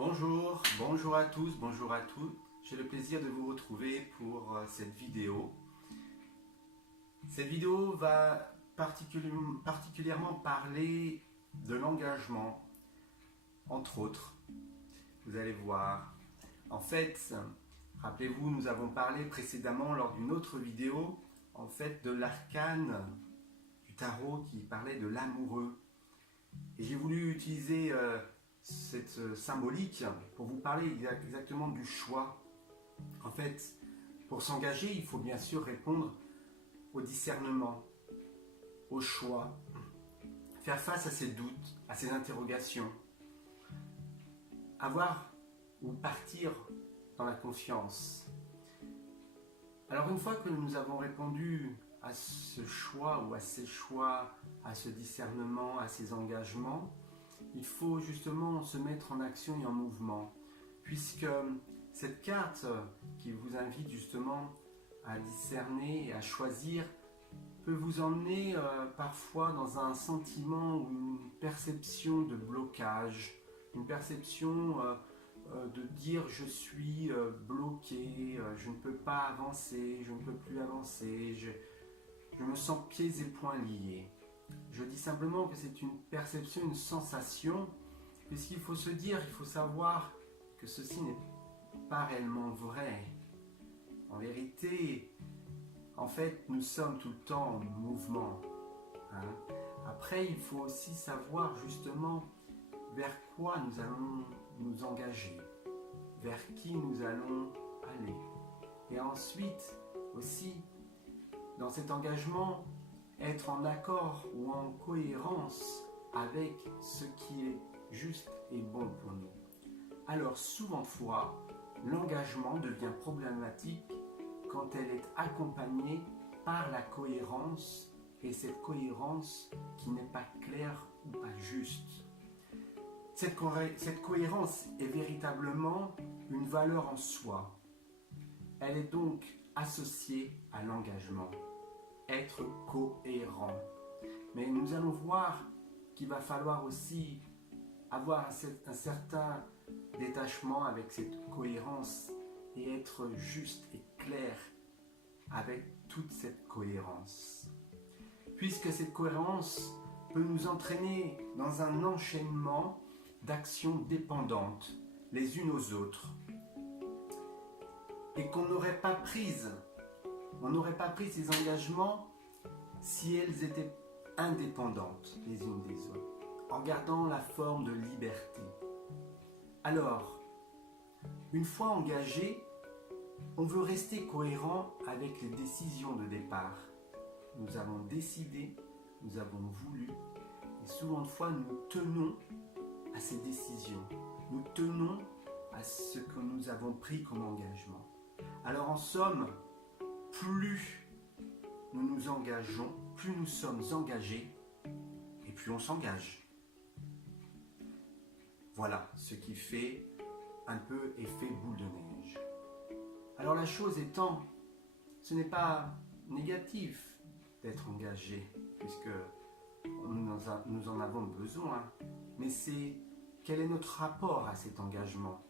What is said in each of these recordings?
Bonjour à tous, bonjour à toutes. J'ai le plaisir de vous retrouver pour cette vidéo. Cette vidéo va particulièrement parler de l'engagement, entre autres. Vous allez voir. En fait, rappelez-vous, nous avons parlé précédemment lors d'une autre vidéo, en fait, de l'arcane du tarot qui parlait de l'amoureux. Et j'ai voulu utiliser cette symbolique pour vous parler exactement du choix. En fait, pour s'engager, il faut bien sûr répondre au discernement, au choix, faire face à ses doutes, à ses interrogations, avoir ou partir dans la confiance. Alors une fois que nous avons répondu à ce choix ou à ces choix, à ce discernement, à ces engagements, il faut justement se mettre en action et en mouvement, puisque cette carte qui vous invite justement à discerner et à choisir peut vous emmener parfois dans un sentiment ou une perception de blocage, une perception de dire je suis bloqué, je ne peux pas avancer, je ne peux plus avancer, je me sens pieds et poings liés. Je dis simplement que c'est une perception, une sensation, puisqu'il faut se dire, il faut savoir que ceci n'est pas réellement vrai. En vérité, en fait, nous sommes tout le temps en mouvement. Après, il faut aussi savoir justement vers quoi nous allons nous engager, vers qui nous allons aller. Et ensuite, aussi, dans cet engagement, être en accord ou en cohérence avec ce qui est juste et bon pour nous. Alors souvent de fois, l'engagement devient problématique quand elle est accompagnée par la cohérence et cette cohérence qui n'est pas claire ou pas juste. Cette cohérence est véritablement une valeur en soi. Elle est donc associée à l'engagement. Être cohérent. Mais nous allons voir qu'il va falloir aussi avoir un certain détachement avec cette cohérence et être juste et clair avec toute cette cohérence. Puisque cette cohérence peut nous entraîner dans un enchaînement d'actions dépendantes les unes aux autres et qu'on n'aurait pas prises. On n'aurait pas pris ces engagements si elles étaient indépendantes les unes des autres, en gardant la forme de liberté. Alors, une fois engagé, on veut rester cohérent avec les décisions de départ. Nous avons décidé, nous avons voulu, et souvent de fois nous tenons à ces décisions. Nous tenons à ce que nous avons pris comme engagement. Alors en somme, plus nous nous engageons, plus nous sommes engagés, et plus on s'engage. Voilà ce qui fait un peu effet boule de neige. Alors la chose étant, ce n'est pas négatif d'être engagé, puisque nous en avons besoin, mais c'est quel est notre rapport à cet engagement,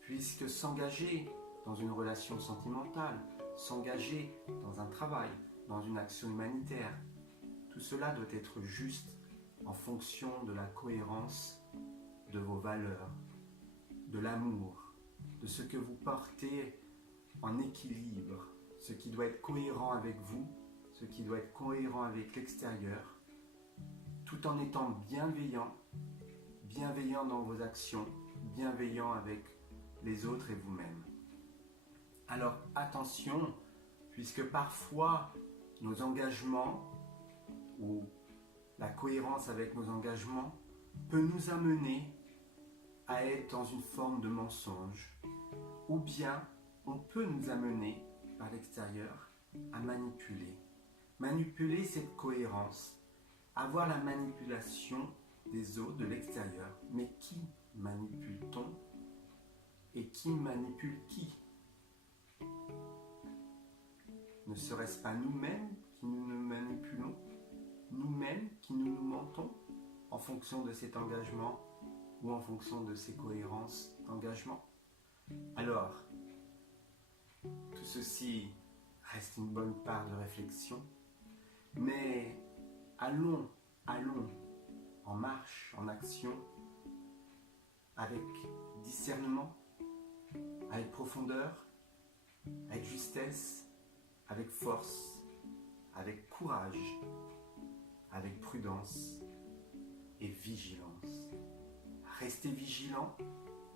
puisque s'engager dans une relation sentimentale, s'engager dans un travail, dans une action humanitaire, tout cela doit être juste en fonction de la cohérence de vos valeurs, de l'amour, de ce que vous portez en équilibre, ce qui doit être cohérent avec vous, ce qui doit être cohérent avec l'extérieur, tout en étant bienveillant, bienveillant dans vos actions, bienveillant avec les autres et vous-même. Alors attention, puisque parfois nos engagements ou la cohérence avec nos engagements peut nous amener à être dans une forme de mensonge, ou bien on peut nous amener par l'extérieur à manipuler. Manipuler cette cohérence, avoir la manipulation des autres, de l'extérieur. Mais qui manipule-t-on et qui manipule qui? Ne serait-ce pas nous-mêmes qui nous manipulons, nous-mêmes qui nous mentons en fonction de cet engagement? ou en fonction de ses cohérences d'engagement. Alors, tout ceci reste une bonne part de réflexion, mais allons en marche, en action, avec discernement, avec profondeur, avec justesse, avec force, avec courage, avec prudence et vigilance. Restez vigilants,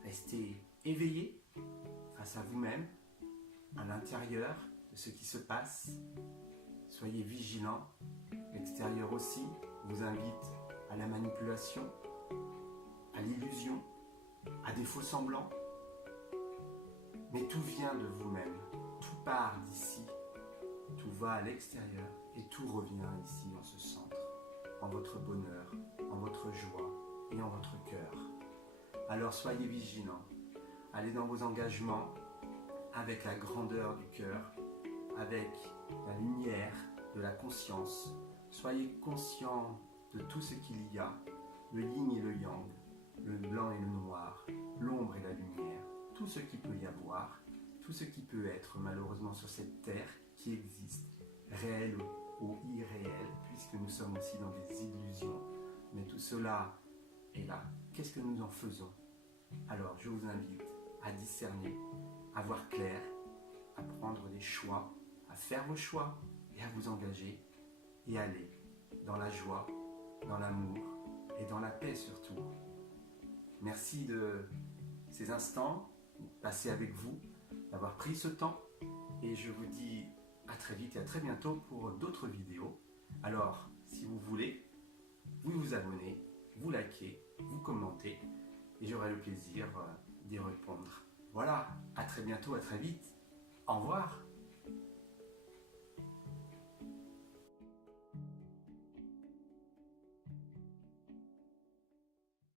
restez éveillés face à vous-même, à l'intérieur de ce qui se passe. Soyez vigilants. L'extérieur aussi vous invite à la manipulation, à l'illusion, à des faux semblants. Mais tout vient de vous-même, tout part d'ici, tout va à l'extérieur et tout revient ici en ce centre, en votre bonheur, en votre joie et en votre cœur. Alors soyez vigilants, allez dans vos engagements avec la grandeur du cœur, avec la lumière de la conscience. Soyez conscients de tout ce qu'il y a, le yin et le yang, le blanc et le noir, l'ombre et la lumière, tout ce qu'il peut y avoir, tout ce qui peut être malheureusement sur cette terre qui existe, réel ou irréel, puisque nous sommes aussi dans des illusions. Mais tout cela est là. Qu'est-ce que nous en faisons? Alors je vous invite à discerner, à voir clair, à prendre des choix, à faire vos choix et à vous engager et aller dans la joie, dans l'amour et dans la paix surtout. Merci de ces instants passés avec vous, d'avoir pris ce temps et je vous dis à très vite et à très bientôt pour d'autres vidéos. Alors, si vous voulez, vous vous abonnez, vous likez, vous commentez et j'aurai le plaisir d'y répondre. Voilà, à très bientôt, à très vite. Au revoir.